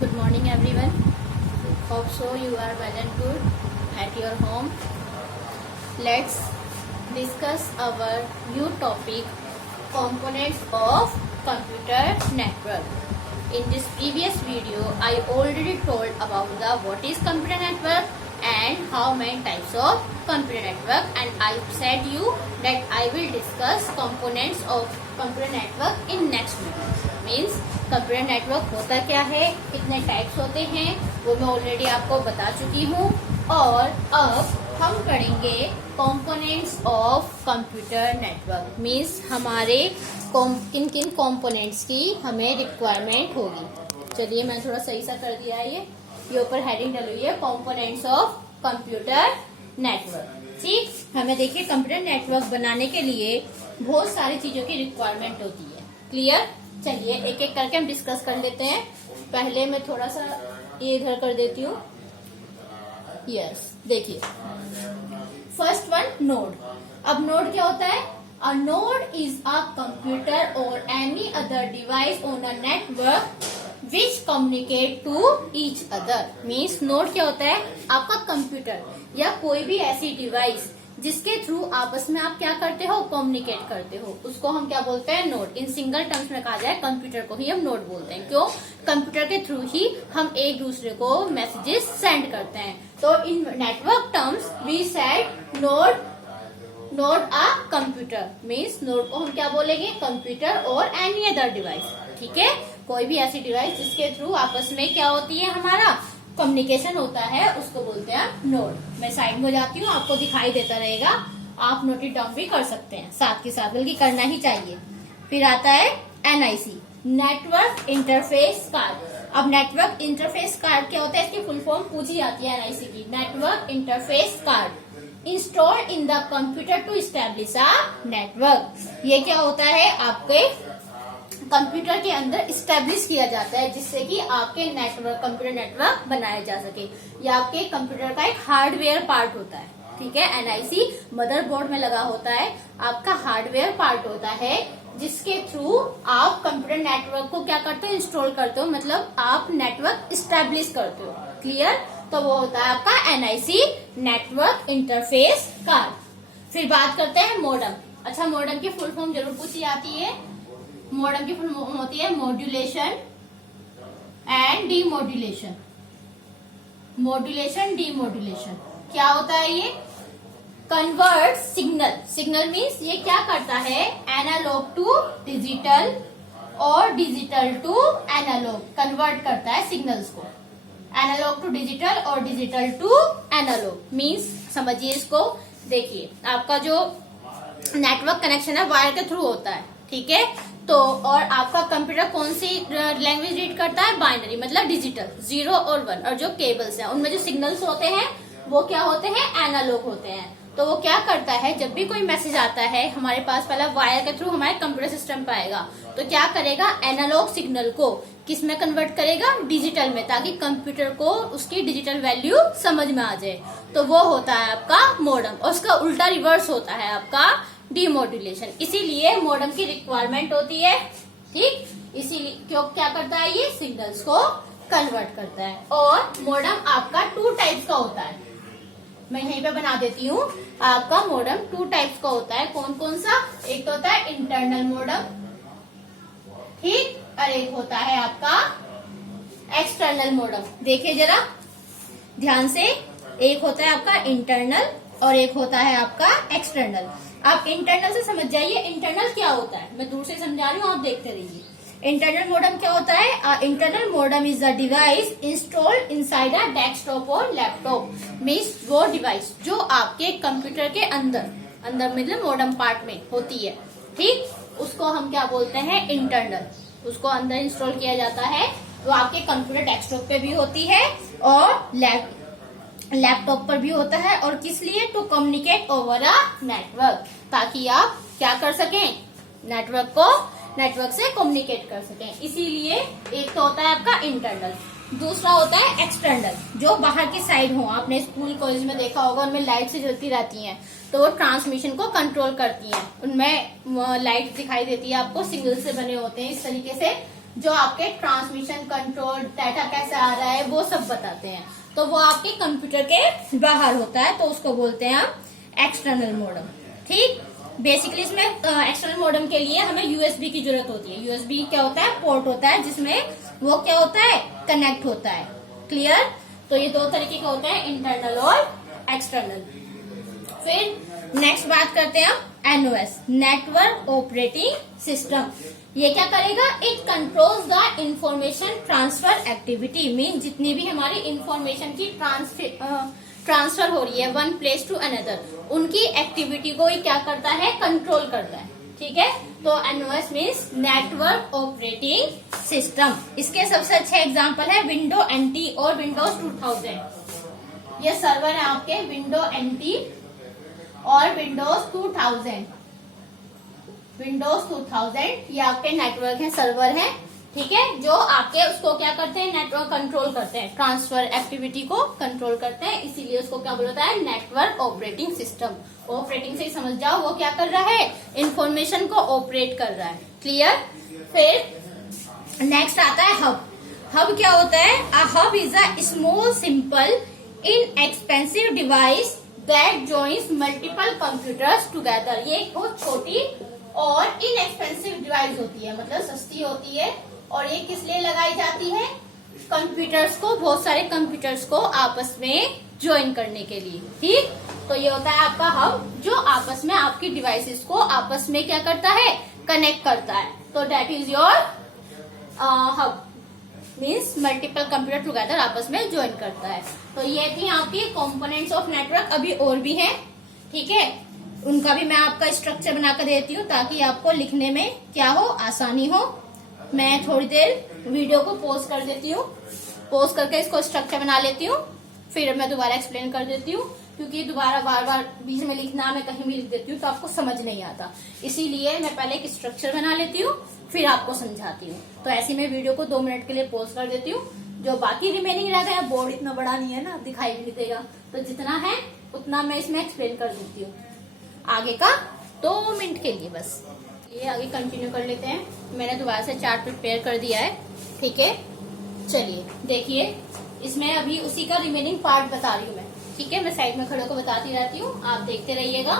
Good morning, everyone. Hope so you are well and good at your home. Let's discuss our new topic, components of computer network. In this previous video, I already told about what is computer network and how many types of computer network, and I said you that I will discuss components of computer network in next video. Means computer network होता क्या है, कितने types होते हैं, वो मैं already आपको बता चुकी हूँ। और अब हम करेंगे components of computer network. Means हमारे किन किन कंपोनेंट्स की हमें रिक्वायरमेंट होगी। चलिए मैं थोड़ा सही सा कर दिया है, ये ऊपर हेडिंग डली हुई है कंपोनेंट्स ऑफ कंप्यूटर नेटवर्क। ठीक, हमें देखिए कंप्यूटर नेटवर्क बनाने के लिए बहुत सारी चीजों की रिक्वायरमेंट होती है। क्लियर? चलिए एक एक करके हम डिस्कस कर लेते हैं। पहले मैं थोड़ा सा ये इधर कर देती हूँ। यस, देखिए फर्स्ट वन, नोड। अब नोड क्या होता है? A node is a computer और any other device on a network which communicate to each other. Means node क्या होता है? आपका कंप्यूटर या कोई भी ऐसी डिवाइस जिसके थ्रू आपस में आप क्या करते हो, कम्युनिकेट करते हो, उसको हम क्या बोलते हैं? नोड। इन सिंगल टर्म्स में कहा जाए कंप्यूटर को ही हम नोड बोलते हैं। क्यों? कंप्यूटर के थ्रू ही हम एक दूसरे को मैसेजेस सेंड करते हैं। तो in network terms we said node a computer. Means node को हम क्या बोलेंगे? कंप्यूटर और एनी अदर डिवाइस। ठीक है, कोई भी ऐसी डिवाइस जिसके थ्रू आपस में क्या होती है, हमारा कम्युनिकेशन होता है, उसको बोलते हैं नोड। मैं साइड में जाती हूँ, आपको दिखाई देता रहेगा, आप नोट इट डाउन भी कर सकते हैं साथ के साथ, बल्कि करना ही चाहिए। फिर आता है NIC, नेटवर्क इंटरफेस कार्ड। अब नेटवर्क इंटरफेस कार्ड क्या होता है? इसकी फुल फॉर्म पूछी जाती है NIC की। Network interface card installed in the computer to establish a network. ये क्या होता है? आपके कंप्यूटर के अंदर इस्टेब्लिश किया जाता है, जिससे कि आपके कंप्यूटर नेटवर्क बनाया जा सके। यह आपके कंप्यूटर का एक हार्डवेयर पार्ट होता है। ठीक है, NIC मदरबोर्ड में लगा होता है, आपका हार्डवेयर पार्ट होता है, जिसके थ्रू आप कंप्यूटर नेटवर्क को क्या करते हो? इंस्टॉल करते हो, मतलब आप नेटवर्क इस्टेब्लिश करते हो। क्लियर? तो वो होता है आपका NIC, नेटवर्क इंटरफेस कार्ड। फिर बात करते हैं मॉडेम। अच्छा, मॉडेम की फुल फॉर्म जरूर पूछी जाती है। मॉडेम की फुल फॉर्म होती है modulation and demodulation. Modulation, demodulation क्या होता है? ये कन्वर्ट सिग्नल मीन्स ये क्या करता है? एनालॉग टू डिजिटल और डिजिटल टू एनालॉग कन्वर्ट करता है सिग्नल्स को। एनालॉग टू डिजिटल और डिजिटल टू एनालॉग मीन्स समझिए इसको। देखिए आपका जो नेटवर्क कनेक्शन है वायर के थ्रू होता है। ठीक है, तो और आपका कंप्यूटर कौन सी लैंग्वेज रीड करता है? बाइनरी, मतलब डिजिटल, 0 और 1। और जो केबल्स हैं उनमें जो सिग्नल्स होते हैं वो क्या होते हैं? एनालॉग होते हैं। तो वो क्या करता है, जब भी कोई मैसेज आता है हमारे पास, पहला वायर के थ्रू हमारे कंप्यूटर सिस्टम पे आएगा, तो क्या करेगा? एनालॉग सिग्नल को किस में कन्वर्ट करेगा? डिजिटल में, ताकि कंप्यूटर को उसकी डिजिटल वैल्यू समझ में आ जाए। तो वो होता है आपका मॉडेम, और उसका उल्टा रिवर्स होता है आपका डीमॉड्यूलेशन। इसीलिए मॉडेम की रिक्वायरमेंट होती है। ठीक, इसीलिए क्यों क्या करता है? ये सिग्नल्स को कन्वर्ट करता है। और मॉडेम आपका 2 टाइप्स का होता है। मैं यहीं पे बना देती हूँ। आपका मॉडेम 2 टाइप्स का होता है। कौन कौन सा? एक तो होता है इंटरनल मॉडेम, ठीक, और एक होता है आपका एक्सटर्नल मॉडेम। देखिए जरा ध्यान से, एक होता है आपका इंटरनल और एक होता है आपका एक्सटर्नल। आप इंटरनल से समझ जाइए, इंटरनल क्या होता है। मैं दूर से समझा रही हूँ, आप देखते रहिए। इंटरनल मॉडेम क्या होता है? Internal modem is a device installed inside a desktop और लैपटॉप। मीन्स वो डिवाइस जो आपके कंप्यूटर के अंदर मतलब मॉडेम पार्ट में होती है। ठीक, उसको हम क्या बोलते हैं? इंटरनल। उसको अंदर इंस्टॉल किया जाता है, वो आपके कंप्यूटर डेस्कटॉप पे भी होती है और लैपटॉप पर भी होता है। और किस लिए? To communicate over a network, ताकि आप क्या कर सकें? नेटवर्क से कम्युनिकेट कर सकें। इसीलिए एक तो होता है आपका इंटरनल, दूसरा होता है एक्सटर्नल, जो बाहर की साइड हो। आपने स्कूल कॉलेज में देखा होगा, उनमें लाइट से जलती रहती हैं, तो वो ट्रांसमिशन को कंट्रोल करती हैं। उनमें लाइट दिखाई देती है आपको, सिग्नल से बने होते हैं इस तरीके से। जो आपके ट्रांसमिशन कंट्रोल डाटा कैसे आ रहा है वो सब बताते हैं। तो वो आपके कंप्यूटर के बाहर होता है, तो उसको बोलते हैं हम एक्सटर्नल मॉडेम। ठीक, बेसिकली इसमें एक्सटर्नल मॉडेम के लिए हमें यूएसबी की जरूरत होती है। यूएसबी क्या होता है? पोर्ट होता है जिसमें वो क्या होता है? कनेक्ट होता है। क्लियर? तो ये दो तरीके का होता है, इंटरनल और एक्सटर्नल। फिर नेक्स्ट बात करते हैं हम एनओएस, नेटवर्क ऑपरेटिंग सिस्टम। ये क्या करेगा? It controls the information transfer activity, mean जितनी भी हमारी इंफॉर्मेशन की ट्रांसफर हो रही है वन प्लेस टू अनदर, उनकी एक्टिविटी को ये क्या करता है? कंट्रोल करता है। ठीक है, तो NOS means network operating system. इसके सबसे अच्छे एग्जांपल है विंडो एनटी और विंडोज 2000। ये सर्वर है आपके विंडो एनटी और विंडोज 2000। विंडोज 2000 ये आपके नेटवर्क है, सर्वर है। ठीक है, जो आपके उसको क्या करते हैं? नेटवर्क कंट्रोल करते हैं, ट्रांसफर एक्टिविटी को कंट्रोल करते हैं, इसीलिए उसको क्या बोलता है? Network operating system. ऑपरेटिंग से ही समझ जाओ वो क्या कर रहा है? इंफॉर्मेशन को ऑपरेट कर रहा है। क्लियर? फिर नेक्स्ट आता है हब। हब क्या होता है? A hub is a small simple inexpensive device that joins multiple computers together. ये एक बहुत छोटी और इनएक्सपेंसिव डिवाइस होती है, मतलब सस्ती होती है, और ये किस लिए लगाई जाती है? कंप्यूटर्स को, बहुत सारे कंप्यूटर्स को आपस में ज्वाइन करने के लिए। ठीक, तो ये होता है आपका हब, जो आपस में आपकी डिवाइसेस को आपस में क्या करता है? कनेक्ट करता है। तो that is your hub, means multiple computer together आपस में ज्वाइन करता है। तो ये थी आपकी कंपोनेंट्स ऑफ नेटवर्क। अभी और भी हैं, ठीक है, उनका भी मैं आपका स्ट्रक्चर बनाकर देती हूँ ताकि आपको लिखने में क्या हो? आसानी हो। मैं थोड़ी देर वीडियो को पॉज कर देती हूँ, पॉज करके इसको स्ट्रक्चर बना लेती हूँ, फिर मैं दोबारा एक्सप्लेन कर देती हूँ, क्योंकि दोबारा बार बार बीच में लिखना, मैं कहीं भी लिख देती हूँ तो आपको समझ नहीं आता। इसीलिए मैं पहले एक स्ट्रक्चर बना लेती हूँ, फिर आपको समझाती हूँ। तो ऐसे में वीडियो को 2 मिनट के लिए पॉज कर देती हूँ। जो बाकी रिमेनिंग रह गया, बोर्ड इतना बड़ा नहीं है ना, दिखाई भी नहीं देगा, तो जितना है उतना मैं इसमें एक्सप्लेन कर देती हूँ। आगे का 2 मिनट के लिए बस। ये आगे कंटिन्यू कर लेते हैं। मैंने दोबारा से चार्ट प्रिपेयर कर दिया है। ठीक है, चलिए देखिए, इसमें अभी उसी का रिमेनिंग पार्ट बता रही हूँ मैं। ठीक है, मैं साइड में खड़े को बताती रहती हूँ, आप देखते रहिएगा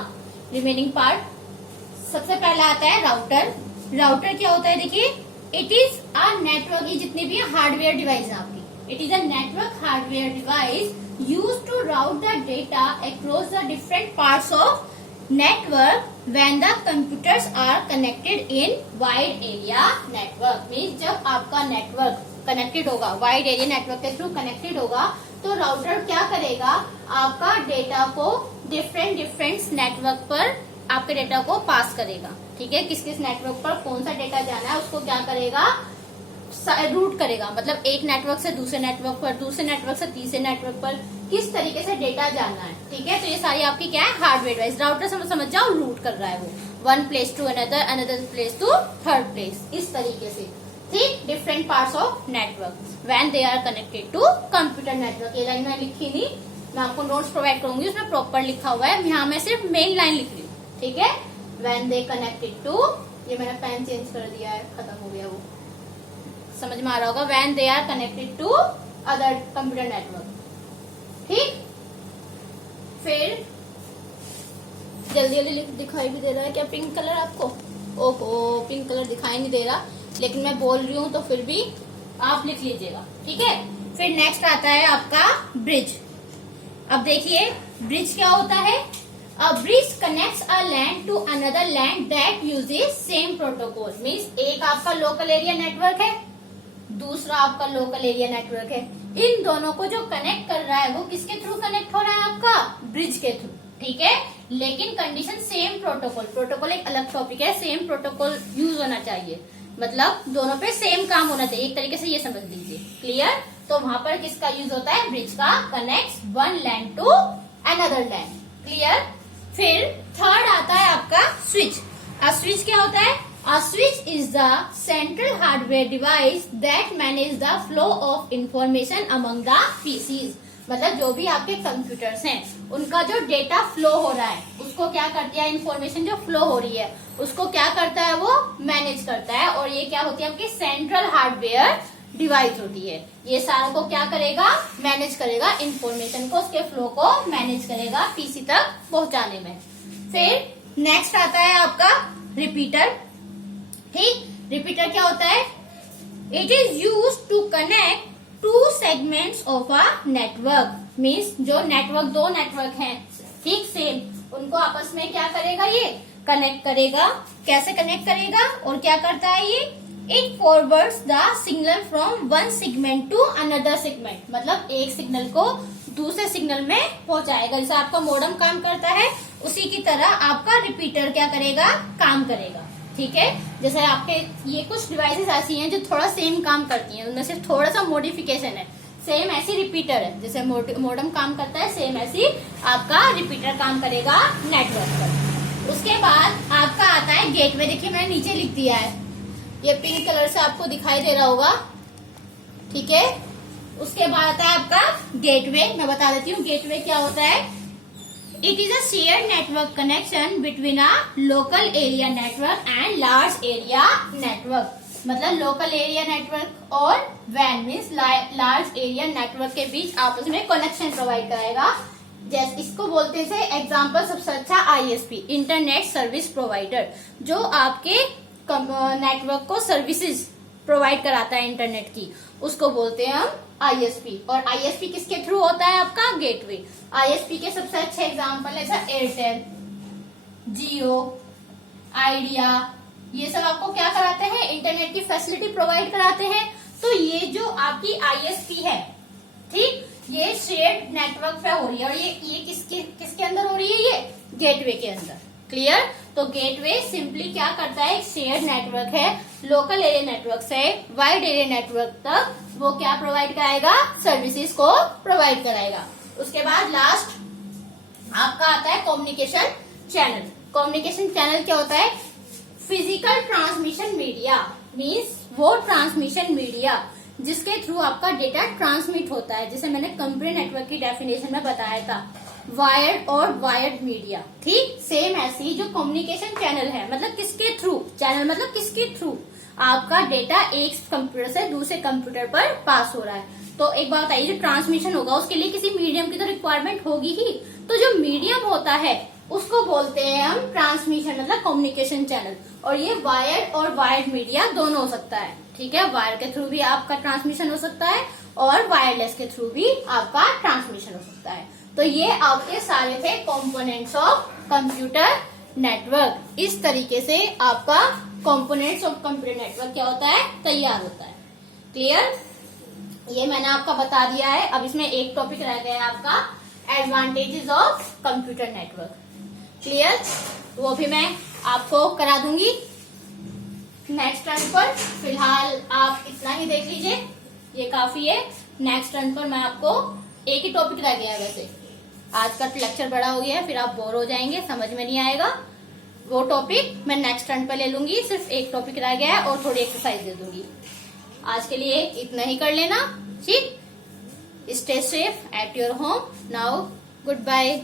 रिमेनिंग पार्ट। सबसे पहला आता है राउटर। राउटर क्या होता है? देखिए, इट इज अ नेटवर्क, ये जितनी भी हार्डवेयर डिवाइस है आपकी, it is a network hardware device use to route the data across the different parts of network when the computers are connected in wide area network। Means जब आपका network connected होगा, wide area network के through connected होगा, तो router क्या करेगा? आपका data को डिफरेंट नेटवर्क पर आपके डेटा को पास करेगा। ठीक है, किस किस नेटवर्क पर कौन सा डेटा जाना है उसको क्या करेगा? रूट करेगा, मतलब एक नेटवर्क से दूसरे नेटवर्क पर, दूसरे नेटवर्क से तीसरे नेटवर्क पर किस तरीके से डेटा जाना है। ठीक है, तो ये सारी आपकी क्या है? Hardware device. राउटर समझ जाओ, रूट कर रहा है वो one place to another, another place to third place, इस तरीके से। ठीक, different parts of network when they are connected to computer network. ये लाइन मैंने लिखी नहीं, मैं आपको नोट्स प्रोवाइड करूंगी, उसमें प्रॉपर लिखा हुआ है, यहाँ मैं सिर्फ मेन लाइन लिख रही हूँ। ठीक है, व्हेन दे कनेक्टेड टू, ये मैंने पेन चेंज कर दिया है, खत्म हो गया वो, समझ में आ रहा होगा। When they are connected to other computer network. ठीक, फिर जल्दी जल्दी दिखाई भी दे रहा है क्या पिंक कलर आपको? ओहो, पिंक कलर दिखाई नहीं दे रहा, लेकिन मैं बोल रही हूँ तो फिर भी आप लिख लीजिएगा। ठीक है, फिर नेक्स्ट आता है आपका ब्रिज। अब देखिए, ब्रिज क्या होता है? A bridge connects a LAN to another LAN that uses same protocol. Means एक आपका लोकल एरिया नेटवर्क है, दूसरा आपका लोकल एरिया नेटवर्क है। इन दोनों को जो कनेक्ट कर रहा है वो किसके थ्रू कनेक्ट हो रहा है? आपका ब्रिज के थ्रू। ठीक है, लेकिन कंडीशन सेम प्रोटोकॉल। प्रोटोकॉल एक अलग टॉपिक है, सेम प्रोटोकॉल यूज होना चाहिए, मतलब दोनों पे सेम काम होना चाहिए, एक तरीके से ये समझ लीजिए। क्लियर? तो वहां पर किसका यूज होता है? ब्रिज का, connects one LAN to another LAN. Clear? फिर थर्ड आता है आपका स्विच। अ स्विच क्या होता है? A switch is the central hardware device that manage the flow of information among the PCs। मतलब जो भी आपके कंप्यूटर्स हैं उनका जो डेटा फ्लो हो रहा है उसको क्या करती है, इंफॉर्मेशन जो फ्लो हो रही है उसको क्या करता है, वो मैनेज करता है। और ये क्या होती है, आपकी सेंट्रल हार्डवेयर डिवाइस होती है। ये सारा को क्या करेगा, मैनेज करेगा, इंफॉर्मेशन को, उसके फ्लो को मैनेज करेगा पीसी तक पहुंचाने में। फिर नेक्स्ट आता है आपका रिपीटर। ठीक, रिपीटर क्या होता है, it is use to connect to segments of a network. Means जो नेटवर्क, दो नेटवर्क हैं ठीक सेम, उनको आपस में क्या करेगा, ये कनेक्ट करेगा। कैसे कनेक्ट करेगा और क्या करता है ये, it forwards the signal from one segment to another segment. मतलब एक सिग्नल को दूसरे सिग्नल में पहुंचाएगा। जैसे आपका मोडेम काम करता है उसी की तरह आपका रिपीटर क्या करेगा, काम करेगा। ठीक है, जैसे आपके ये कुछ डिवाइसेस ऐसी हैं जो थोड़ा सेम काम करती हैं, उनमें सिर्फ थोड़ा सा मॉडिफिकेशन है। सेम ऐसी रिपीटर है, जैसे मोडेम काम करता है सेम ऐसी आपका रिपीटर काम करेगा नेटवर्क पर। उसके बाद आपका आता है गेटवे। देखिए मैंने नीचे लिख दिया है, ये पिंक कलर से आपको दिखाई दे रहा होगा। ठीक है, उसके बाद आता है आपका गेटवे। मैं बता देती हूँ गेटवे क्या होता है। It is a shared network connection between a local area network and large area network. मतलब लोकल एरिया नेटवर्क और वैन मीन्स लार्ज एरिया नेटवर्क के बीच आपस में कनेक्शन प्रोवाइड कराएगा। जैसे इसको बोलते हैं एग्जाम्पल सबसे अच्छा आईएसपी, इंटरनेट सर्विस प्रोवाइडर, जो आपके नेटवर्क को सर्विसेज प्रोवाइड कराता है इंटरनेट की, उसको बोलते हैं हम आईएसपी। और आईएसपी किसके थ्रू होता है, आपका गेटवे। आईएसपी के सबसे अच्छे एग्जांपल है जैसे एयरटेल, जियो, आइडिया, ये सब आपको क्या कराते हैं, इंटरनेट की फैसिलिटी प्रोवाइड कराते हैं। तो ये जो आपकी आईएसपी है, ठीक, ये शेयर्ड नेटवर्क पे हो रही है। और ये किसके अंदर हो रही है, ये गेटवे के अंदर। क्लियर। तो गेटवे सिंपली क्या करता है, एक शेयर्ड नेटवर्क है, लोकल एरिया नेटवर्क से वाइड एरिया नेटवर्क तक वो क्या प्रोवाइड कराएगा, सर्विसेज को प्रोवाइड कराएगा। उसके बाद लास्ट आपका आता है कम्युनिकेशन चैनल। कम्युनिकेशन चैनल क्या होता है, फिजिकल ट्रांसमिशन मीडिया। मीन्स वो ट्रांसमिशन मीडिया जिसके थ्रू आपका डेटा ट्रांसमिट होता है। जैसे मैंने कंप्यूटर नेटवर्क की डेफिनेशन में बताया था, वायर्ड और वायर्ड मीडिया। ठीक, सेम ऐसी जो कम्युनिकेशन चैनल है, मतलब किसके थ्रू, चैनल मतलब किसके थ्रू आपका डेटा एक कंप्यूटर से दूसरे कंप्यूटर पर पास हो रहा है। तो एक बात बताइए, जो ट्रांसमिशन होगा उसके लिए किसी मीडियम की तो रिक्वायरमेंट होगी ही। तो जो मीडियम होता है उसको बोलते हैं हम ट्रांसमिशन, मतलब कम्युनिकेशन चैनल। और ये वायर्ड और वायर्ड मीडिया दोनों हो सकता है। ठीक है, वायर के थ्रू भी आपका ट्रांसमिशन हो सकता है और वायरलेस के थ्रू भी आपका ट्रांसमिशन हो सकता है। तो ये आपके सारे थे कंपोनेंट्स ऑफ कंप्यूटर नेटवर्क। इस तरीके से आपका कंपोनेंट्स ऑफ कंप्यूटर नेटवर्क क्या होता है, तैयार होता है। क्लियर, ये मैंने आपका बता दिया है। अब इसमें एक टॉपिक रह गया है आपका advantages of computer network. Clear, वो भी मैं आपको करा दूंगी नेक्स्ट टर्न पर। फिलहाल आप इतना ही देख लीजिए, ये काफी है। नेक्स्ट टर्न पर मैं आपको एक ही टॉपिक रह गया है। वैसे आज का लेक्चर बड़ा हो गया है, फिर आप बोर हो जाएंगे, समझ में नहीं आएगा। वो टॉपिक मैं नेक्स्ट टर्न पर ले लूंगी। सिर्फ एक टॉपिक रह गया है और थोड़ी एक्सरसाइज दे दूंगी। आज के लिए इतना ही कर लेना। ठीक, stay safe at your home now. Good bye.